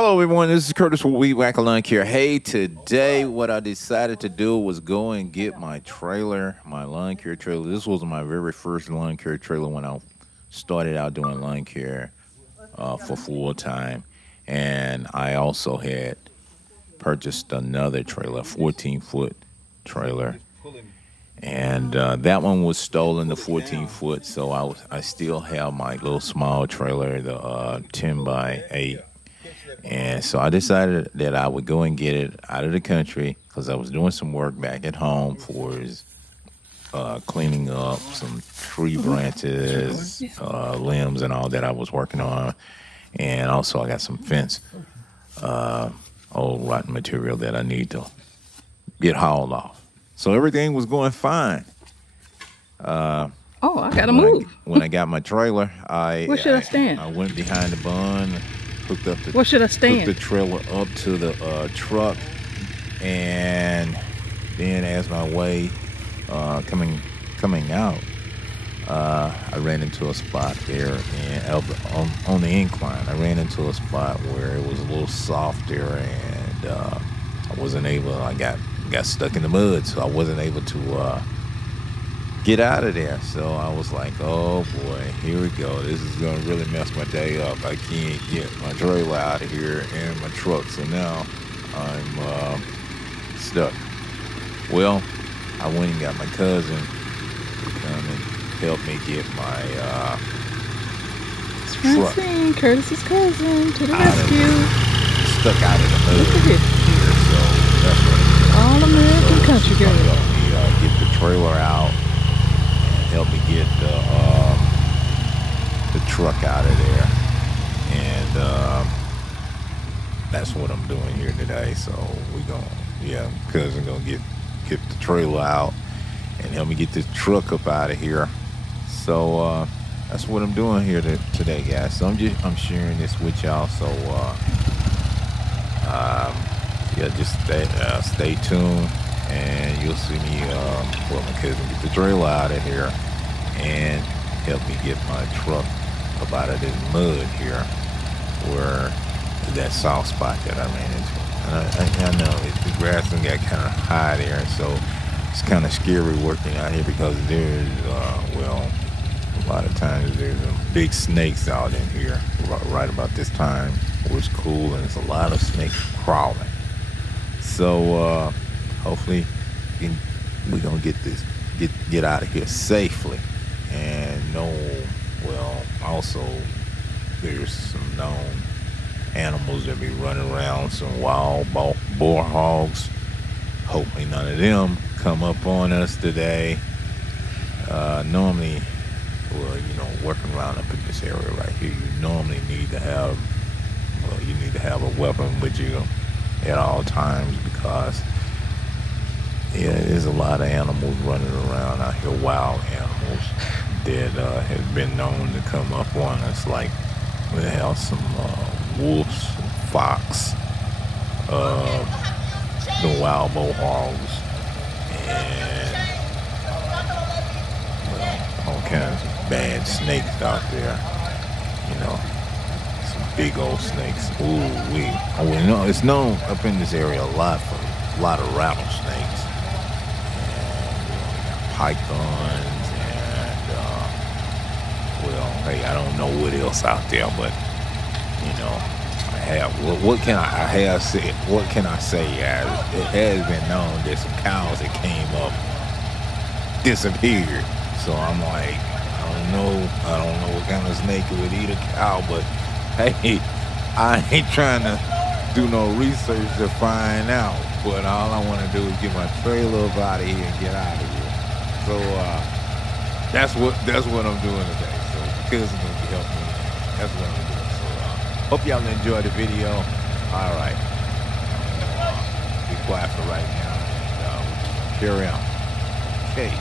Hello, everyone. This is Curtis with Weed Whacker Lawn Care. Hey, today what I decided to do was go and get my trailer, my lawn care trailer. This was my very first lawn care trailer when I started out doing lawn care for full time. And I also had purchased another trailer, 14-foot trailer. And that one was stolen, the 14-foot. So I still have my little small trailer, the 10 by 8. And so I decided that I would go and get it out of the country because I was doing some work back at home for cleaning up some tree branches, limbs, and all that I was working on. And also I got some fence, old rotten material that I need to get hauled off. So everything was going fine. I gotta move. When I got my trailer, Where should I stand? I went behind the bun. Hooked up the, Where should I stand? Hooked the trailer up to the truck, and then as my way coming out, I ran into a spot there and on the incline. I ran into a spot where it was a little softer, and I wasn't able. I got stuck in the mud, so I wasn't able to get out of there. So I was like, oh boy, here we go. This is gonna really mess my day up. I can't get my trailer out of here and my truck, so now I'm stuck. Well, I went and got my cousin to come and help me get my truck. Curtis's cousin to the rescue. Stuck out of the mud. Look at here, so that's what all American country girl. Help me get the trailer out. Help me get the truck out of there, and that's what I'm doing here today. So cousin gonna get the trailer out and help me get this truck up out of here. So that's what I'm doing here today, guys. So I'm sharing this with y'all. So just stay tuned. And you'll see me help my cousin get the trailer out of here and help me get my truck up out of this mud here, where that soft spot that I ran into. And I know the grass got kind of high there, so it's kind of scary working out here because there's, a lot of times there's big snakes out in here right about this time, where it's cool and there's a lot of snakes crawling. So, hopefully we're gonna get out of here safely. And also there's some known animals that be running around, some wild boar hogs. Hopefully none of them come up on us today. Normally, working around up in this area right here, you normally need to have a weapon with you at all times, because there's a lot of animals running around out here, wild animals that have been known to come up on us. Like we have some wolves, fox, the wild boar hogs, and all kinds of bad snakes out there. Some big old snakes. It's known up in this area a lot for a lot of rattlesnakes. Pythons, and I don't know what else out there, but what can I say, guys? It has been known that some cows that came up disappeared. So I'm like, I don't know what kind of snake would eat a cow, but hey, I ain't trying to do no research to find out. But all I want to do is get my trailer up out of here and get out of here. So that's what I'm doing today. So cousin's gonna help me. That's what I'm doing. So hope y'all enjoy the video. All right, be quiet for right now and carry on. Okay.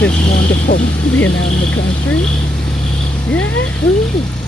It's wonderful being out in the country. Yahoo!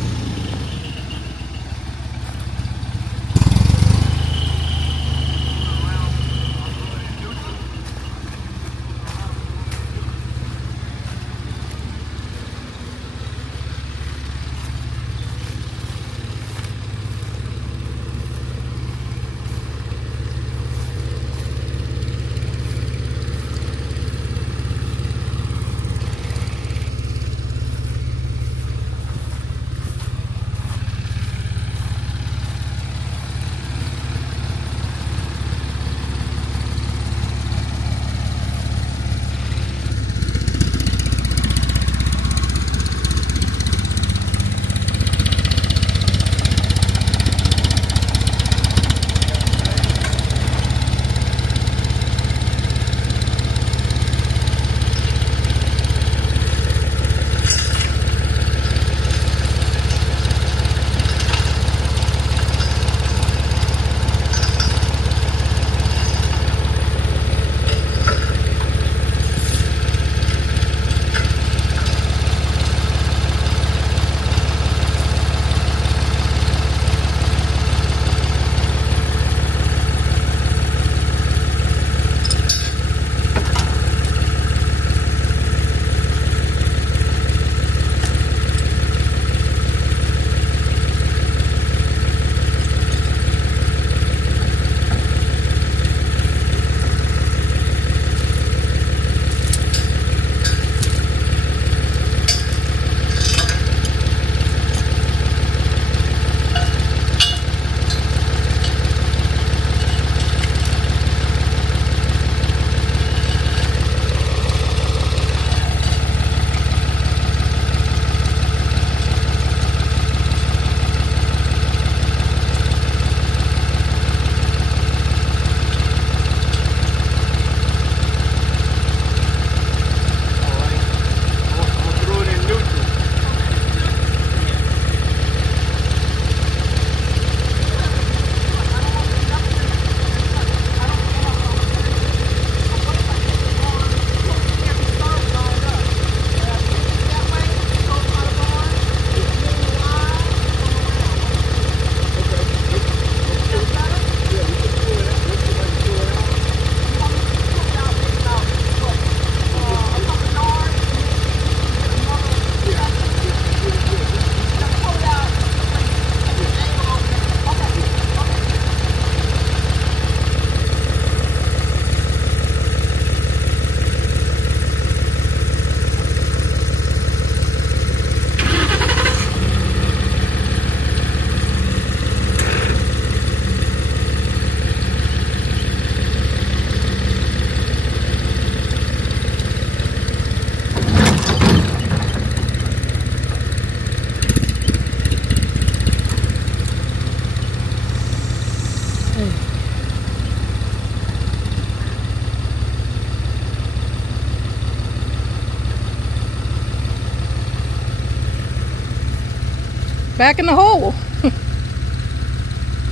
Back in the hole.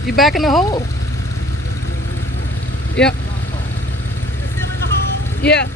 You back in the hole. Yep. Yeah.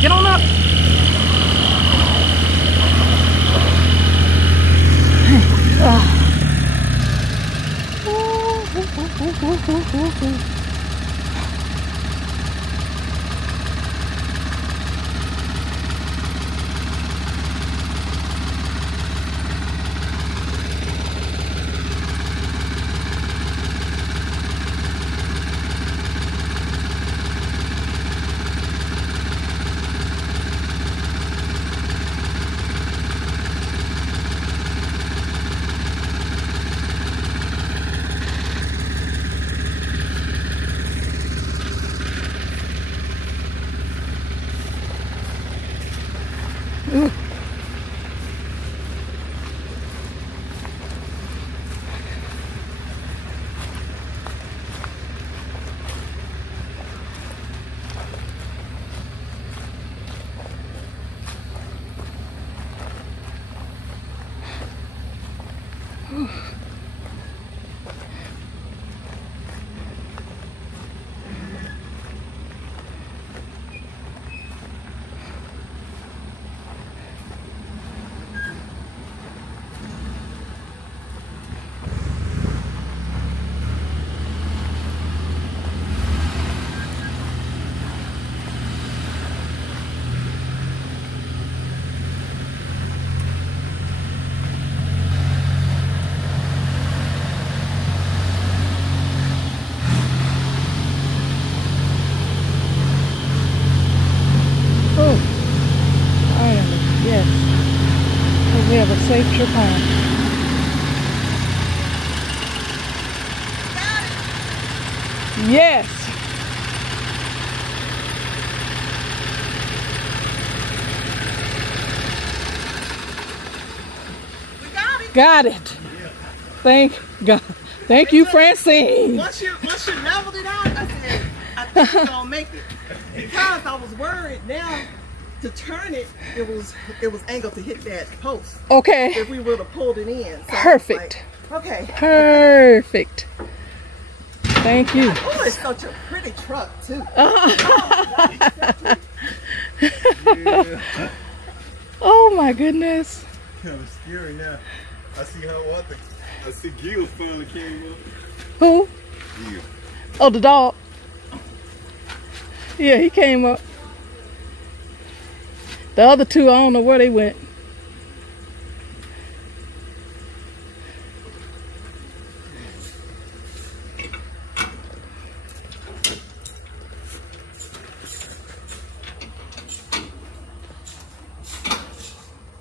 Get on up. Ooh. Yes. Hope we have a safe trip home. Yes. We got it. Got it. Thank God. Thank you, Francine. Once you leveled it out, I said, I think you're gonna make it. Because I was worried now to turn it, it was angled to hit that post. Okay. If we would have pulled it in. So Perfect. Like, okay. Perfect. Thank you. Oh, it's such a pretty truck too. Oh my goodness. Kind of scary now. I see I see Gil finally came up. Who? Gil. Oh, the dog. Yeah, he came up. The other two, I don't know where they went.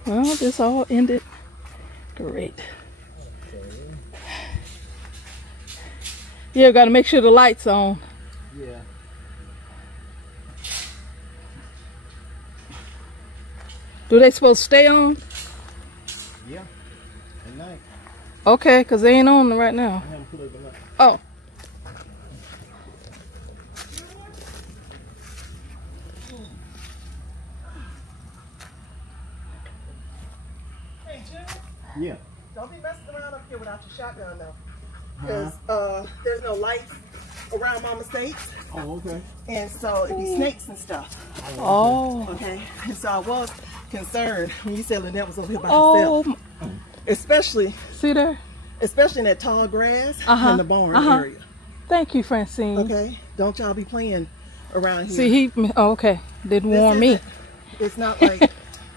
Well, this all ended great. Yeah, got to make sure the light's on. Yeah. Do they supposed to stay on? Yeah. At night. Okay, because they ain't on right now. I haven't put up at night. Oh. Hey, Jim, Yeah. don't be messing around up here without your shotgun though. Because there's no lights around Mama States. Oh, okay. And so it'd be snakes and stuff. Oh. Okay. And so I was concerned when you said Lynette was over here by Oh. herself. Especially See there? in that tall grass in the barn area. Thank you, Francine. Okay? Don't y'all be playing around here. See, oh, okay. Didn't warn me. It's not like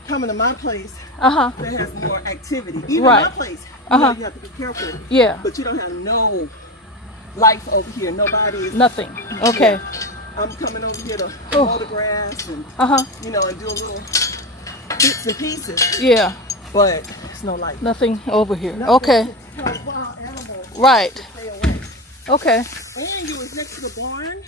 coming to my place that has more activity. Even Right. my place, you know, you have to be careful. Yeah. But you don't have no life over here. Nobody is. Nothing. Okay. I'm coming over here to mow the grass and you know, and do little bits and pieces. Yeah. But there's no light. Nothing over here. Nothing Okay. to tell wild animals Right. to stay away. Okay. And you was next to the barn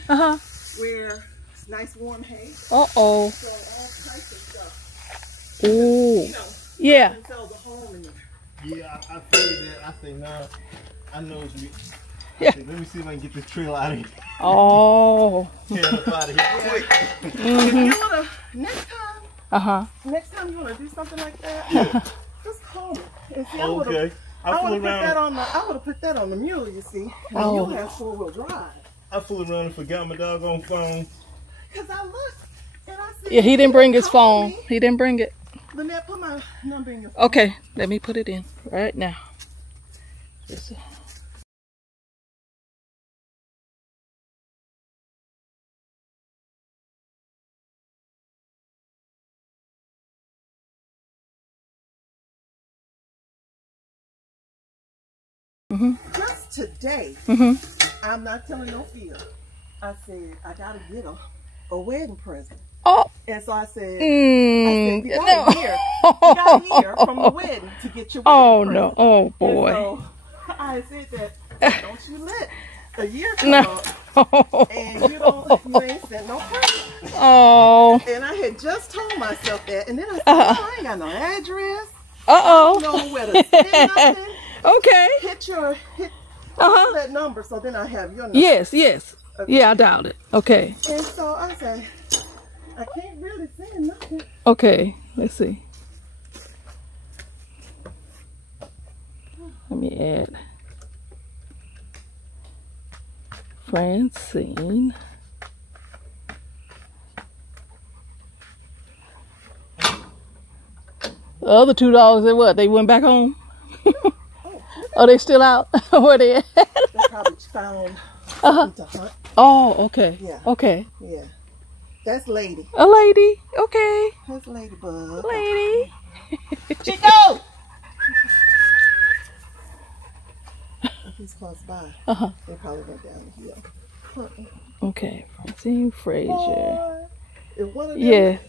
where it's nice warm hay. Uh-oh. So all types of stuff. Ooh. You know, Yeah. themselves a home in there. Yeah, I figured that. I think, nah, I know it's me. Yeah. Let me see if I can get this trail out of here. Oh. Get up out of here quick. If you wanna next time you wanna do something like that, just call me. And see, I would Okay. have put that on the mule, you see. And the mule has 4-wheel drive. I fooled around and forgot my doggone phone. Cause I looked and I Yeah, he didn't bring his Call phone. me. He didn't bring it. Lynette, put my number in your phone. Okay, let me put it in right now. Just today, I'm not telling no fear. I said, I gotta get a wedding present. Oh, And so I said, mm, you got a year. You got a year from the wedding to get your wedding oh present. no, oh And boy. so I said that, don't you let a year come up and you ain't sent no present. Oh, And I had just told myself that, and then I said, oh, I ain't got no address. uh-oh. I don't know where to send nothing. Okay. Hit Uh-huh. that number so then I have your number. Yes, yes. Yeah, I doubt it. Okay. And so I said, I can't really send nothing. Okay, let's see. Let me add Francine. The other $2, they what? They went back home? Are they still out? Where they at? They probably found something to hunt. Oh, okay. Yeah. Okay. Yeah. That's Lady. A lady. Okay. That's Ladybug. Lady. Chico! If he's close by, they probably went down the hill. Okay. Francine Frazier. Boy, if one of them, Yes.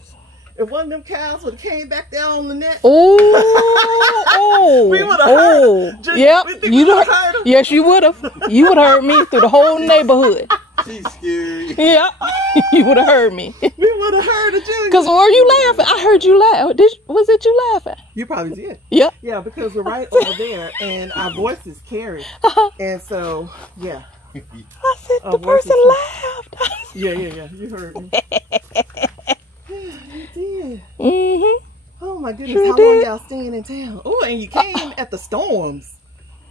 if one of them cows would have came back down on the net, Oh, we would have heard her. Just- Yep, we think we you'd would've have. heard her. Yes, you would have. You would have heard me through the whole neighborhood. She's scary. Yep, you would have heard me. we would have heard her, Junior. Cause were you laughing? I heard you laugh. Was it you laughing? You probably did. Yep. Yeah, because we're right over there, and our voices carry. And so, yeah. I said the Oh, voices person too. laughed. Yeah. You heard me. You did. Mhm. Oh my goodness, Sure how long did. y'all staying in town? Oh, and you came at the storms.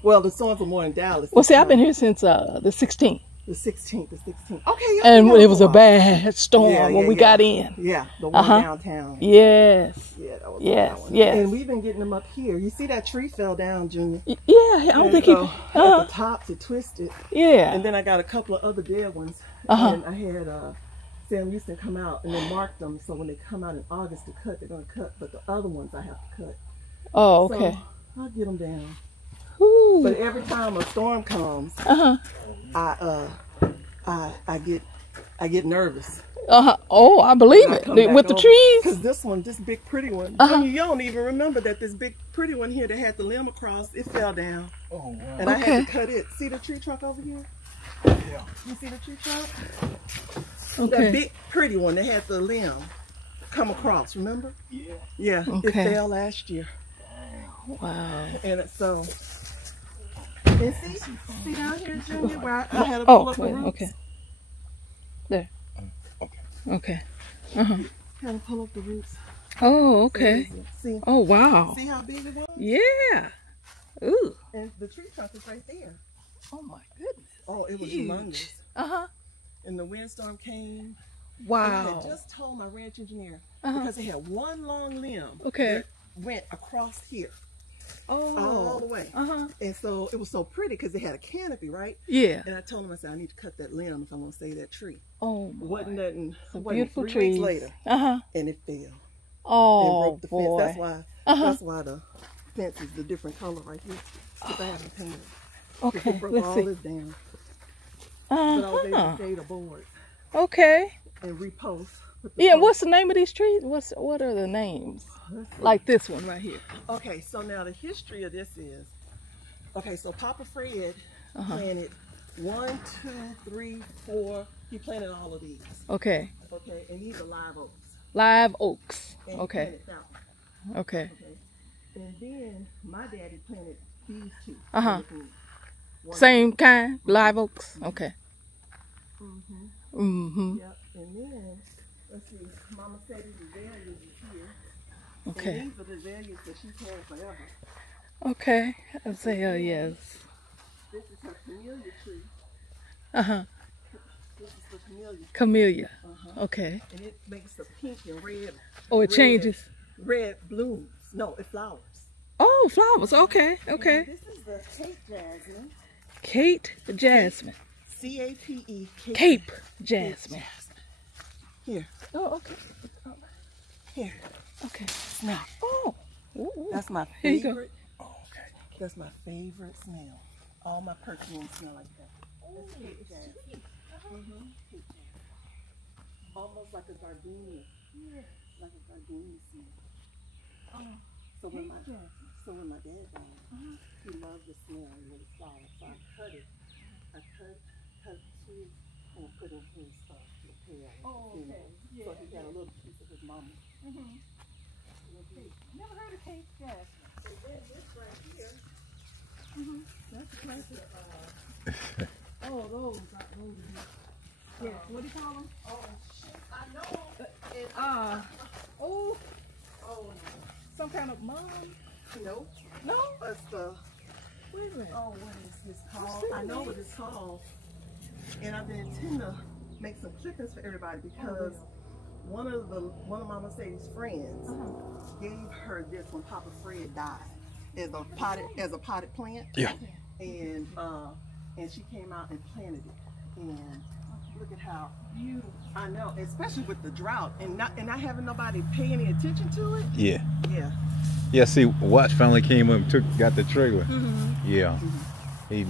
Well, the storms were more in Dallas. Well, this see, I've been time. here since the 16th, The 16th. Okay, y'all and been here it was for a while. bad storm Yeah, when yeah, we yeah. got in. Yeah, the one downtown. Yes. Yeah, that was Yes, that one. yes. And we've been getting them up here. You see that tree fell down, Junior? Yeah, I don't And think so he. at the top to twist it. Yeah. And then I got a couple of other dead ones. Uh-huh. And I had Sam Houston come out and then mark them. So when they come out in August to cut, they're going to cut. But the other ones I have to cut. Oh, okay. So I'll get them down. Ooh. But every time a storm comes, I get nervous. Oh, I believe it. With the trees. Because this big pretty one, you don't even remember that this big pretty one here that had the limb across, it fell down. Oh, wow. And I Okay. had to cut it. See the tree trunk over here? Yeah. You see the tree trunk? That Okay. big pretty one that had the limb come across, remember? Yeah. Yeah, Okay. it fell last year. Wow. And so, and see down here, Junior, where I had to pull Oh, up the wait. roots? Okay. There. Okay. Okay. Had to pull up the roots. Oh, okay. See, Oh, wow. see how big it was? Yeah. Ooh. And the tree trunk is right there. Oh my goodness. Oh, it was Huge. humongous. And the windstorm came. And I had Wow. just told my ranch engineer Uh-huh. because it had one long limb Okay. that went across here Oh. all the way. And so it was so pretty because it had a canopy, right? Yeah. And I told him, I said, I need to cut that limb if I'm going to save that tree. Oh. Wasn't nothing. Some wasn't beautiful 3 trees. weeks later, and it fell. And Oh broke the boy. fence. That's why the fence is the different color right here. Because I haven't painted. Okay. It broke Let's all see. this down. But I was able Uh-huh. to fade a board Okay. and repost. Put the Yeah. post. What's the name of these trees? What are the names? Like this one right here. Okay, so now the history of this is, okay, so Papa Fred planted 1, 2, 3, 4. He planted all of these. Okay. Okay, and these are live oaks. Live oaks. And he Okay. planted that one, Okay. okay. And then my daddy planted these two. Uh-huh. One- Same kind. Live oaks. Okay. Mhm. Mm-hmm. Yep. And then let's see, Mama said these azaleas is here. Okay. And these are the azaleas that she's had forever. Okay. Azaleas. This is her camellia tree. Uh-huh. This is the camellia. Camellia. Okay. And it makes the pink and red. Oh, it red- changes. Red blooms. No, it flowers. Oh, flowers. Okay. Okay. And this is the Cape Jasmine. Kate Jasmine. C-A-P-E. Cape Jasmine. Here. Oh, okay. Here. Okay. Now, Oh. Ooh. that's my Here you go. favorite. Oh, okay. That's my favorite smell. All my perfumes smell like that. That's Cape Jasmine. Cape Jasmine. Almost like a gardenia. Yeah. Like a gardenia smell. So when my dad died, he loved the smell and the flowers. So I cut it. I cut two and put it in his lapel. Oh, okay. So he got a little piece of his mama. Never heard of Kate Jasmine. And then this right here. That's a classic. Oh, those. Yeah. What do you call them? Oh, shit. I know. Oh, Oh, some kind of mud. no. No, it's the. Wait a minute. Oh, what is this called? I know what it's called. And I've been intending to make some clippings for everybody because one of Mama Sadie's friends gave her this when Papa Fred died as a potted plant. Yeah. And she came out and planted it. And look at how beautiful. I know, especially with the drought and not having nobody pay any attention to it. Yeah. Yeah. Yeah, see, Watch finally came up and got the trailer. Yeah. He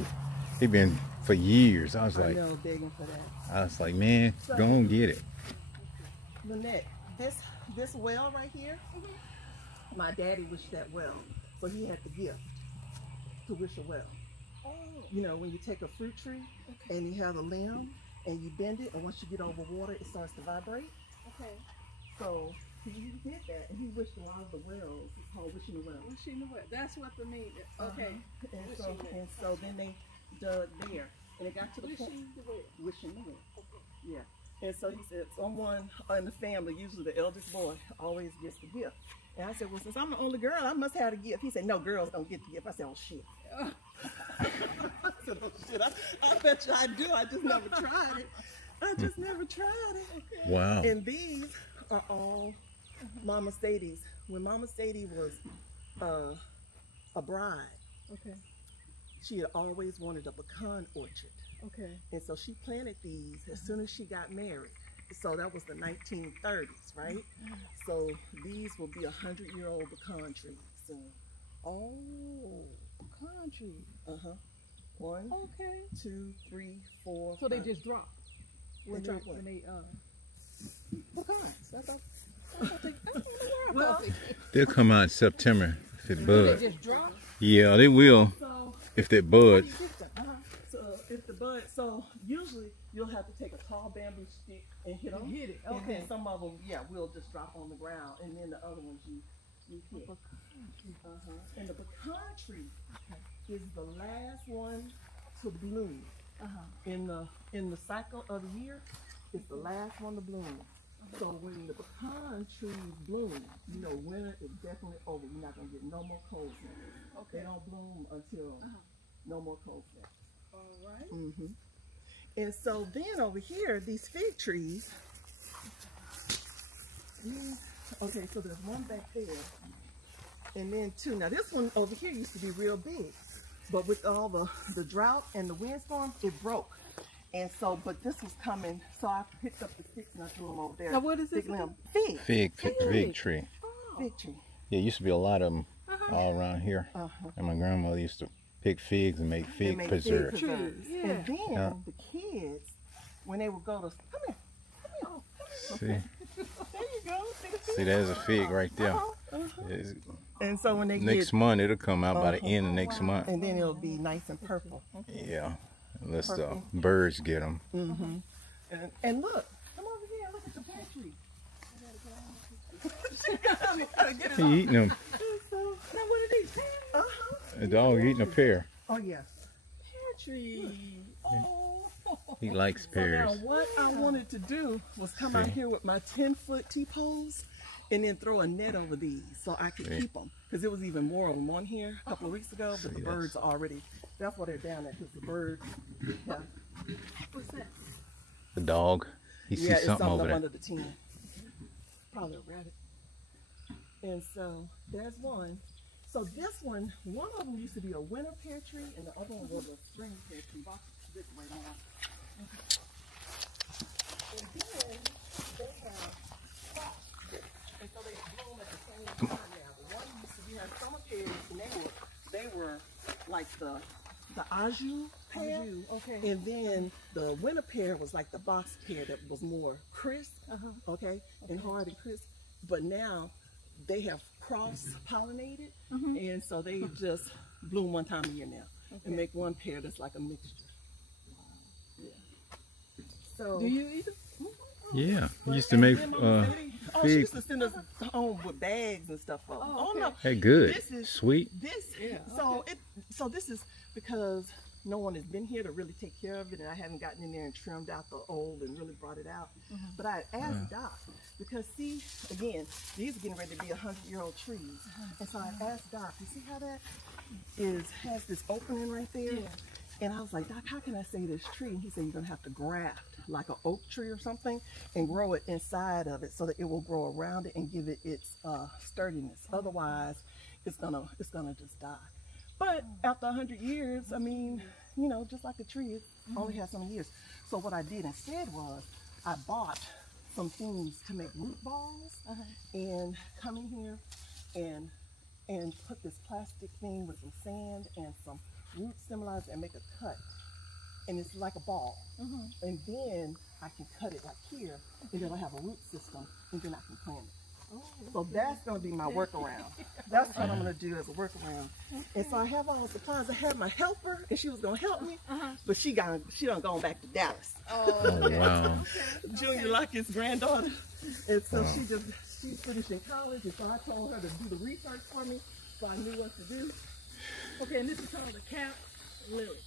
been for years. I was I like, know, begging for that. I was like, man, go and get it. Lynette, this well right here, my daddy wished that well. So he had the gift to wish a well. Oh. You know, when you take a fruit tree and you have a limb and you bend it, and once you get over water, it starts to vibrate. Okay. So he did that, and he wished a lot of the wells. It's called wishing the well. Wishing the well. That's what the mean. Okay. And so then they dug there, and it got to the point. Wishing the well. Wishing the well. Yeah. And so he said, someone in the family, usually the eldest boy, always gets the gift. And I said, well, since I'm the only girl, I must have the gift. He said, no, girls don't get the gift. I said, oh, shit. I said, oh, shit. I bet you I do. I just never tried it. Wow. And these are all Mama Sadie's. When Mama Sadie was a bride, Okay. she had always wanted a pecan orchard. Okay. And so she planted these as soon as she got married. So that was the 1930s, right? So these will be 100-year-old pecan trees soon. Oh, pecan tree. One, Okay. 2, 3, 4. So they 5. just drop. They drop what? When they Pecans. That's all. well, They'll come out in September if it they buds. just drop. Yeah, they will So if they buds. So if the bud, so usually you'll have to take a tall bamboo stick and hit them. Hit it, And okay. then some of them, will just drop on the ground, and then the other ones you hit. And the pecan tree is the last one to bloom in the cycle of the year. It's the last one to bloom. So when the pecan trees bloom, you know winter is definitely over. You're not gonna get no more cold snaps. Okay. They don't bloom until no more cold snaps. All right. And so then over here, these fig trees. Okay, so there's one back there, and then two. Now this one over here used to be real big, but with all the drought and the windstorms, it broke. And so, but this was coming, so I picked up the sticks and I threw them over there. Now what is this Fig limb. again? Fig. Fig tree. Fig tree. Yeah, used to be a lot of them all around here. And my grandmother used to pick figs and make They fig make preserve. fig preserves. Yeah. And then Yeah. the kids, when they would go to, come here. See, There you go. see, there's a fig right there. It's- And so when they Next get, month it'll come out by the end of next month. and then it'll be nice and purple. Yeah, unless the birds get them. And look, come over here, look at the pear tree. I gotta get it He off. eating them. Now what are these? A dog eating a pear. Oh yeah. Pear tree. Oh. He likes So now pears. what I wanted to do was come out here with my 10-foot T-poles and then throw a net over these so I could keep them. Because it was even more of them on here a couple of weeks ago, but the birds are already, that's why they're down there, because the birds, What's that? The dog. He Yeah, sees it's something over up there. under the tin. Probably a rabbit. And so there's one. So this one of them used to be a winter pear tree, and the other one was a spring pear tree. Watch this way now. And then they have crops, and so they bloom at the same time now. The one used to be had summer pears, and they were like the Aju pear. Okay. And then the winter pear was like the box pear that was more crisp, okay, and hard and crisp. But now they have cross-pollinated, and so they just bloom one time a year now and make one pear that's like a mixture. Yeah. So Do you eat it? Yeah. He used to and make then Mama Sadie, she fig. used to send us home with bags and stuff. Oh okay. no, Hey, good. This is Sweet. this. Yeah, So this is because no one has been here to really take care of it, and I haven't gotten in there and trimmed out the old and really brought it out. But I asked Doc, because see, again, these are getting ready to be 100-year-old trees, and so I asked Doc, you see how that has this opening right there? Yeah. And I was like, Doc, how can I save this tree? And he said, you're gonna have to graft like an oak tree or something and grow it inside of it so that it will grow around it and give it its sturdiness. Otherwise, it's gonna just die. But after 100 years, I mean, you know, just like a tree, it only has so many years. So what I did instead was I bought some things to make root balls and come in here and put this plastic thing with some sand and some root stimulizers and make a cut. And it's like a ball. And then I can cut it like here, and then I have a root system, and then I can plant it. So that's going to be my workaround. That's what I'm going to do as a workaround. And so I have all the supplies. I have my helper, and she was going to help me, but she done gone back to Dallas. Oh, wow. Junior Lockett's granddaughter. And so she's finished in college, and so I told her to do the research for me, so I knew what to do. Okay, and this is called the cap lily.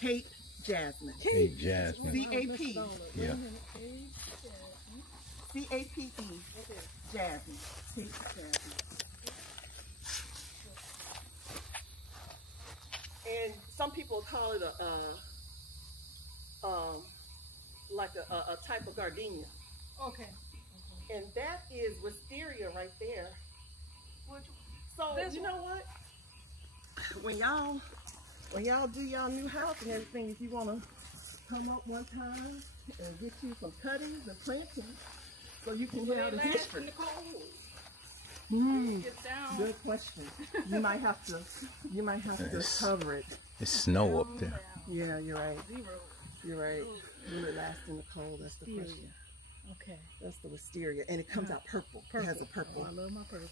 Cape Jasmine. Hey, Jasmine. C-A-P. Yeah. C-A-P-E. Jasmine. Cape Jasmine. And some people call it a type of gardenia. Okay. And that is wisteria right there. So you know what? When y'all do y'all new house and everything, if you want to come up one time and get you some cuttings and plantings, so you can have the history. Good question. You might have to cover it. It's snow up there. Yeah, you're right. You're right. Will it last in the cold? That's the question. Okay. That's the wisteria, and it comes out purple. It has a purple. Oh, I love my purple.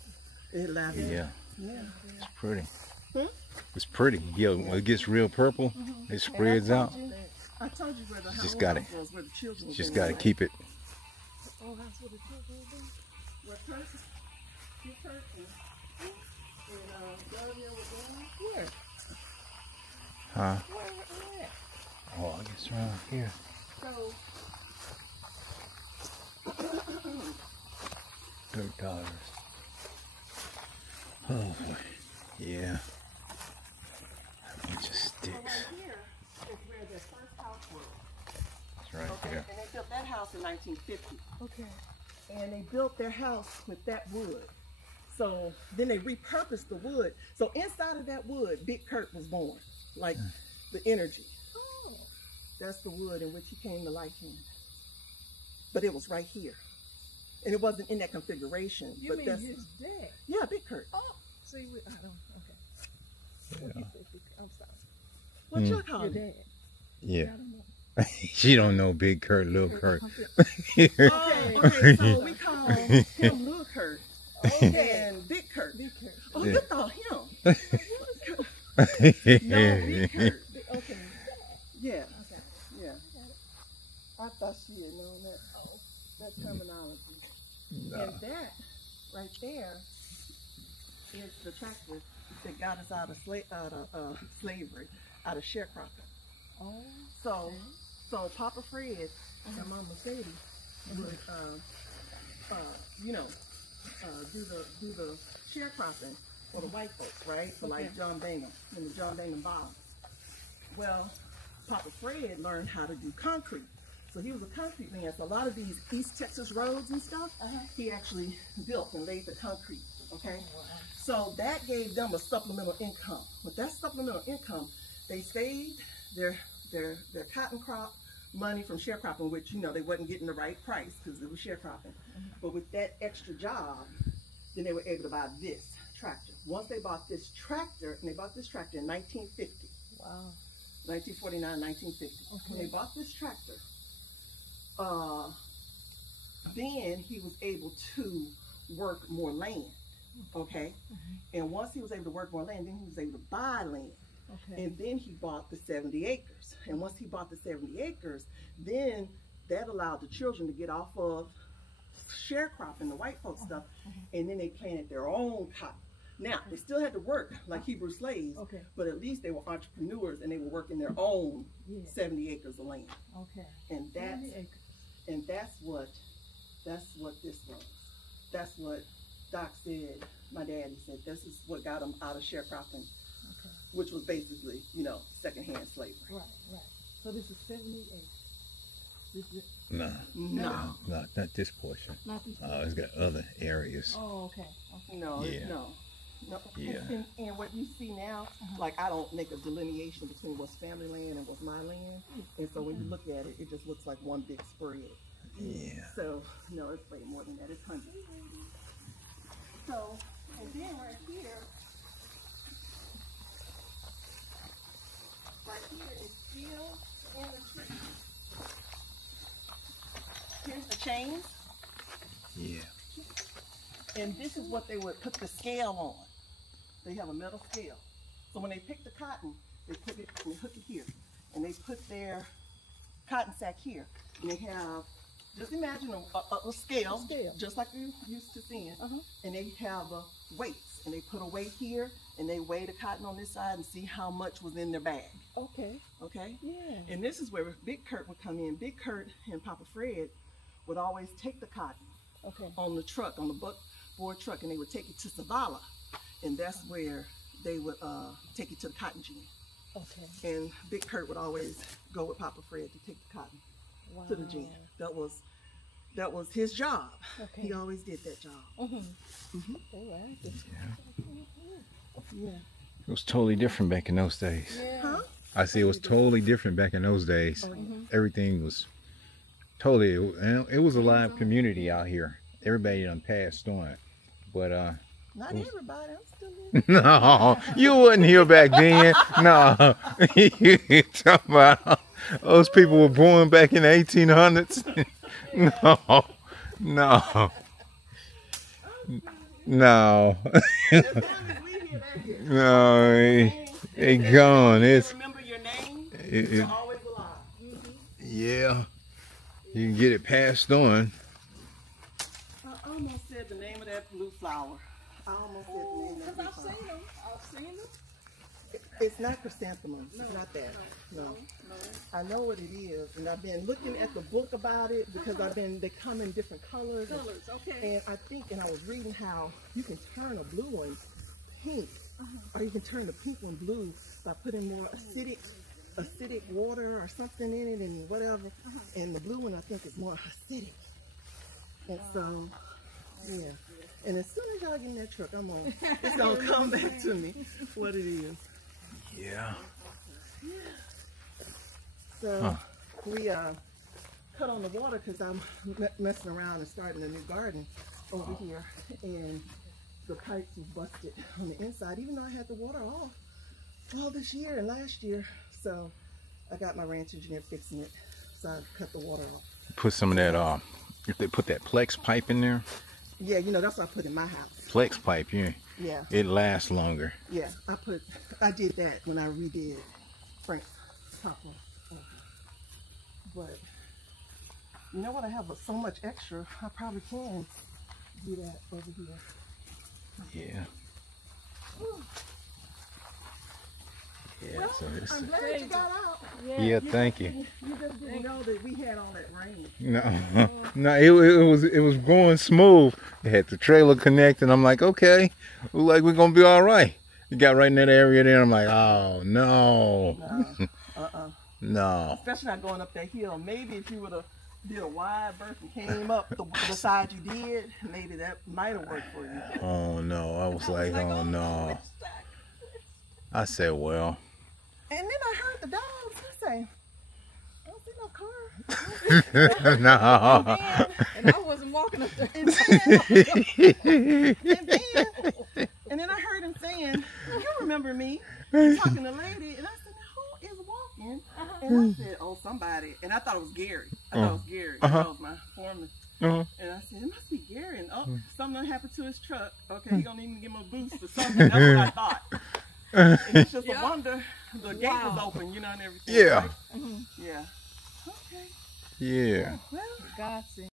It lasts. Yeah. Yeah. It's pretty. Hmm? It's pretty. Yeah, when it gets real purple, it spreads out. I told you where the Just whole got house was, where the children Just was got to in. keep it. Oh, that's what the children do. Where Turkey, and Daniel was down. Where? Huh? Where? Oh, I guess around here. So, $30. Oh boy. Yeah. A bunch of so sticks. right here is where their first house was. It's right Okay, here. and they built that house in 1950. Okay. And they built their house with that wood. So then they repurposed the wood. So inside of that wood, Big Kurt was born, like the energy. Oh. That's the wood in which he came to life in. But it was right here. And it wasn't in that configuration. You but mean that's, his dad? yeah, Big Kurt. Oh. See, I don't. Okay. I'm sorry. What you Your calling it? dad. Yeah. I don't know. She don't know Big Kurt, Little Kurt. Okay, so we call him Little Kurt. And Big Kurt. Big Kurt. Oh, Yeah. you thought him. No, Big Kurt. Okay. Yeah, Okay. yeah. I thought she had known that terminology. And that right there is the tractor that got us out of slavery, out of sharecropping. Oh. So Papa Fred and Mama Sadie would, do the sharecropping for the white folks, right? So like John Bingham and the John Bingham Bombs. Well, Papa Fred learned how to do concrete. So he was a concrete man. So a lot of these East Texas roads and stuff, he actually built and laid the concrete. Okay. So that gave them a supplemental income. With that supplemental income, they saved their cotton crop money from sharecropping, which, you know, they wasn't getting the right price because it was sharecropping. But with that extra job, then they were able to buy this tractor. Once they bought this tractor, and they bought this tractor in 1950. Wow. 1949, 1950. When they bought this tractor, then he was able to work more land. Okay. And once he was able to work more land, then he was able to buy land. Okay. And then he bought the 70 acres. And once he bought the 70 acres, then that allowed the children to get off of sharecropping, the white folks stuff, and then they planted their own cotton. Now, they still had to work like Hebrew slaves, but at least they were entrepreneurs and they were working their own 70 acres of land. Okay. And that's what this was. That's what Doc said, my daddy said, this is what got them out of sharecropping, which was basically, you know, secondhand slavery. Right. So this is 70 acres. No, not this portion. Not this portion. It's got other areas. Oh, okay. No. Yeah. And what you see now, like, I don't make a delineation between what's family land and what's my land. And so when you look at it, it just looks like one big spread. Yeah. So, no, it's way more than that. It's hundreds. So, and then right here is still in the tree. Here's the chains. Yeah. And this is what they would put the scale on. They have a metal scale. So when they pick the cotton, they put it and they hook it here. And they put their cotton sack here. And they have, just imagine a scale, just like you used to seeing. And they have weights. And they put a weight here, and they weigh the cotton on this side and see how much was in their bag. Okay? Yeah. And this is where Big Kurt would come in. Big Kurt and Papa Fred would always take the cotton on the truck, on the buckboard truck, and they would take it to Zavala. And that's where they would take it to the cotton gin. And Big Kurt would always go with Papa Fred to take the cotton to the gin. That was his job. He always did that job. Yeah. It was totally different back in those days. Huh? I see, it was totally different back in those days. Everything was totally, it was a live community out here. Everybody done passed on. But not everybody, I'm still living. no, you wasn't here back then. No. You talking about those people were born back in the 1800s? No. No, they gone. It's remember your name. You're always alive. Yeah, you can get it passed on. I almost said the name of that blue flower. I almost said the name of that blue flower. I've seen them. It's not chrysanthemums. It's not that. No. I know what it is, and I've been looking at the book about it because they come in different colors. And I think, and I was reading how you can turn a blue one pink, or you can turn the pink one blue by putting more acidic water or something in it and whatever. And the blue one, I think, is more acidic. And so, yeah. And as soon as y'all get in that truck, it's gonna come back to me what it is. Yeah. So we cut on the water because I'm messing around and starting a new garden over here, and the pipes was busted on the inside, even though I had the water off all this year and last year. So I got my ranch engineer fixing it, so I cut the water off. Put some of that, if they put that Plex pipe in there. Yeah, you know, that's what I put in my house. Plex pipe, yeah. It lasts longer. Yeah, I did that when I redid Frank's top one. But you know what? I have so much extra. I probably can do that over here. Yeah. Yeah. Well, So it's, I'm glad you got out. yeah. Thank you. You just didn't know that we had all that rain. No, it was going smooth. It had the trailer connected. I'm like, okay, look like we're gonna be all right. You got right in that area there. I'm like, oh no. No. Especially not going up that hill. Maybe if you would have did a wide berth and came up the side you did, maybe that might have worked for you. Oh no. I was like, oh no. I said, well. And then I heard the dogs. I say, I don't see no car. No. And I wasn't walking up there. And then I heard him saying, you remember me talking to the lady. And I said, who is walking? And I said, oh, somebody. And I thought it was Gary. I thought it was Gary. That was my foreman. And I said, it must be Gary. And something happened to his truck. Okay, he gonna need to give him a boost or something. That's what I thought. And it's just a wonder the gate was open, you know, and everything. Yeah. Right? Yeah. Okay. Yeah. Well, God sent